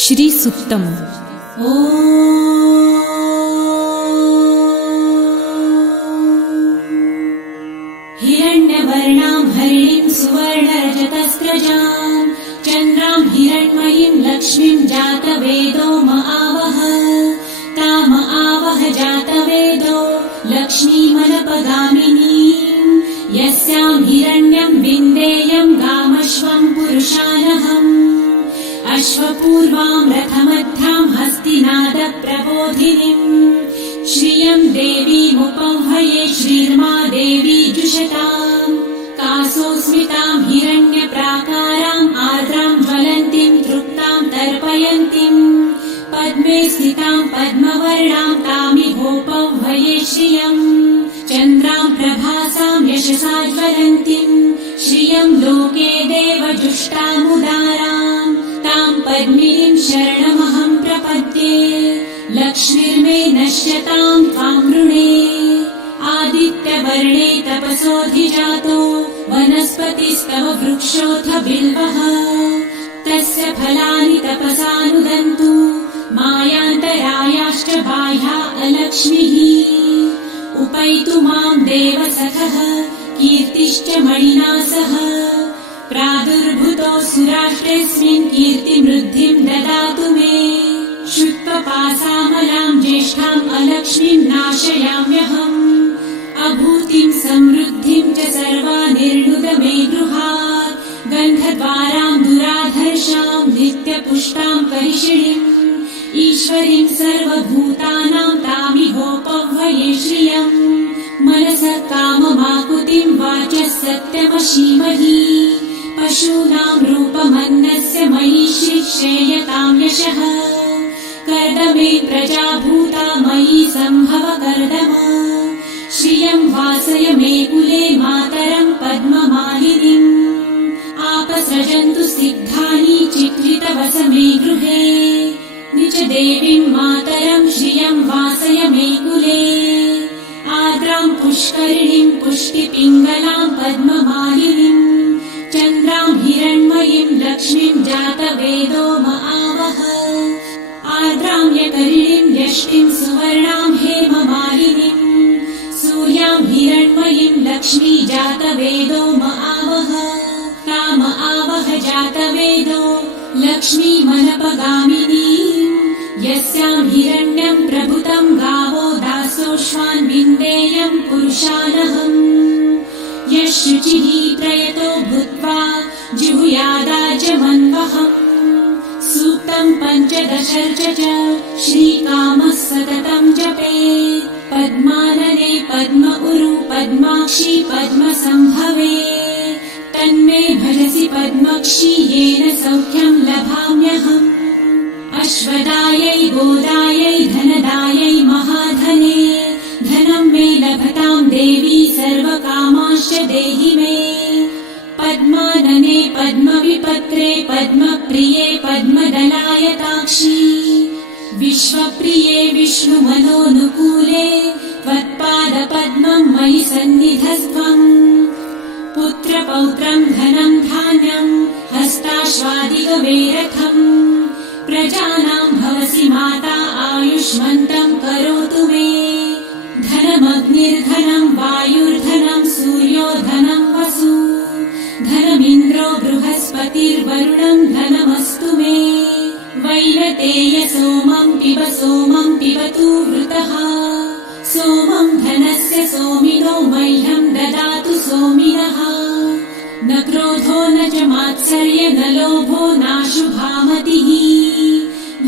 श्री सुक्तम्। हिरण्यवर्णां हरिणीं सुवर्णरजतस्रजां चन्द्रां हिरण्मयीं लक्ष्मीं जातवेदो आवह ताम आवह जातवेदो लक्ष्मीमनपगामिनीं यस्यां हिरण्यं विन्देयं गामश्वं पुरुषानहम् अश्वपूर्वां रथमध्यां हस्तिनादप्रबोधिनीं श्रियं देवीमुपह्वये श्रीर्मा देवी जुषताम् कासोस्मितां हिरण्यप्राकाराम् आर्द्रां ज्वलन्तीं तृप्तां तर्पयन्तीं पद्मे स्थितां पद्मवर्णां तामिहोपह्वये श्रियम् चन्द्रां प्रभासां यशसा ज्वलन्तीं श्रियं लोके देवजुष्टामुदाराम् तां पद्मिनीं शरणमहं प्रपद्ये लक्ष्मीर्मे नश्यतां त्वां वृणे आदित्यवर्णे तपसोऽधिजातो वनस्पतिस्तव वृक्षोऽथ बिल्वः तस्य फलानि तपसानुदन्तु मायान्तरायाश्च बाह्या अलक्ष्मीः उपैतु मां देवसखः कीर्तिश्च मणिना सह प्रादुर्भूतोऽसुराष्ट्रेऽस्मिन् कीर्तिमृद्धिं ददातु मे शुक्लपासामलां ज्येष्ठाम् अलक्ष्मीं नाशयाम्यहम् अभूतिं समृद्धिं च सर्वानिर्णुद मे गृहात् गन्धद्वारां दुराधर्षां नित्यपुष्टां करिषिणीम् ईश्वरीं सर्वभूतानां तामिहोपह्वये श्रियम् मनसः काममाकुतिं वाचः सत्यमशीमहि पशूनां रूपमन्नस्य मयि श्रेयतां यशः कर्दमे प्रजाभूता मयि सम्भव कर्दम श्रियं वासय मे कुले मातरं पद्ममालिनीम् आपसृजन्तु सिद्धानि चित्रितवस मे गृहे निज देवीं मातरं श्रियं वासय मे कुले आर्द्रां पुष्करिणीं पुष्टिपिङ्गलां पद्ममालिनीम् चन्द्रां हिरण्मयीं लक्ष्मीं जातवेदो आवह आर्द्रां यकरिणीं यष्टिं सुवर्णां हेममालिनीं सूर्यां हिरण्मयीं लक्ष्मी जातवेदो आवह ताम आवह जातवेदो लक्ष्मीमनपगामिनीं यस्यां हिरण्यं प्रभुतं गावो दासोऽश्वान् विन्देयं पुरुषानहम् यशुचिः प्रयतो भूत्वा जिहुयादाजमन्वहम् सूक्तं पञ्चदशर्च च श्रीकामः सततं जपेत् पद्मानने पद्म उरु पद्माक्षी पद्मसम्भवे तन्मे भजसि पद्मक्षी येन सौख्यं लभाम्यहम् अश्वदायै गोदायै धनदायै महाधने धनं मे लभतां देवी सर्वकामाश्च देहि मे पद्मानने पद्मविपत्रे पद्मप्रिये पद्मदलायताक्षी विश्वप्रिये विष्णुमनोनुकूले त्वत्पादपद्मं मयि सन्निधस्त्वम् पुत्रपौत्रं धनं धान्यं हस्ताश्वादिगवेरथम् प्रजानां भवसि माता आयुष्मन्तं करोतु मे धनमग्निर्धनं वायुर्धनं सूर्यो धनं वसु धनमिन्द्रो बृहस्पतिर्वरुणं धनमस्तु मे वैनतेय सोमं पिबतु वृतः सोमं धनस्य सोमिनो मह्यं ददातु सोमिनः न क्रोधो न च मात्सर्य न लोभो नाशुभामतिः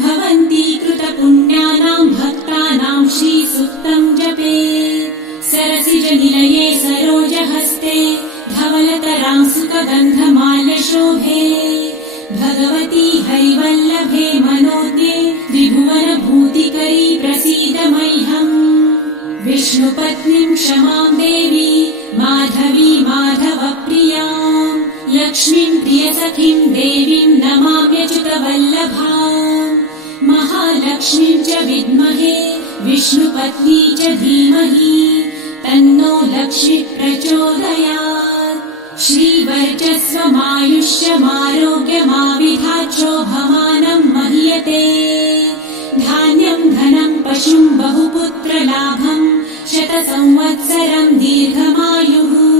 भवन्ति कृतपुण्यानां भक्तानां श्रीसूक्तं जपेत् सरसिजनिलये सरोजहस्ते धवलतरां सुखगन्धमाल्यशोभे भगवती हरिवल्लभे मनोज्ञे त्रिभुवनभूतिकरी प्रसीद मह्यम् विष्णुपत्नीं क्षमां देवी माधवी माधवप्रियां लक्ष्मीं प्रियसखीं देवीं नमाम्यच्युतवल्लभाम् महालक्ष्मीं च विद्महे विष्णुपत्नी च धीमहि तन्नो लक्ष्मी प्रचोदयात् श्रीवर्चस्वमायुष्यमारोग्यमाविधाचोभमानं मह्यम् प्रजायते धान्यं धनं पशुं बहुपुत्रलाभं शतसंवत्सरं दीर्घमायुः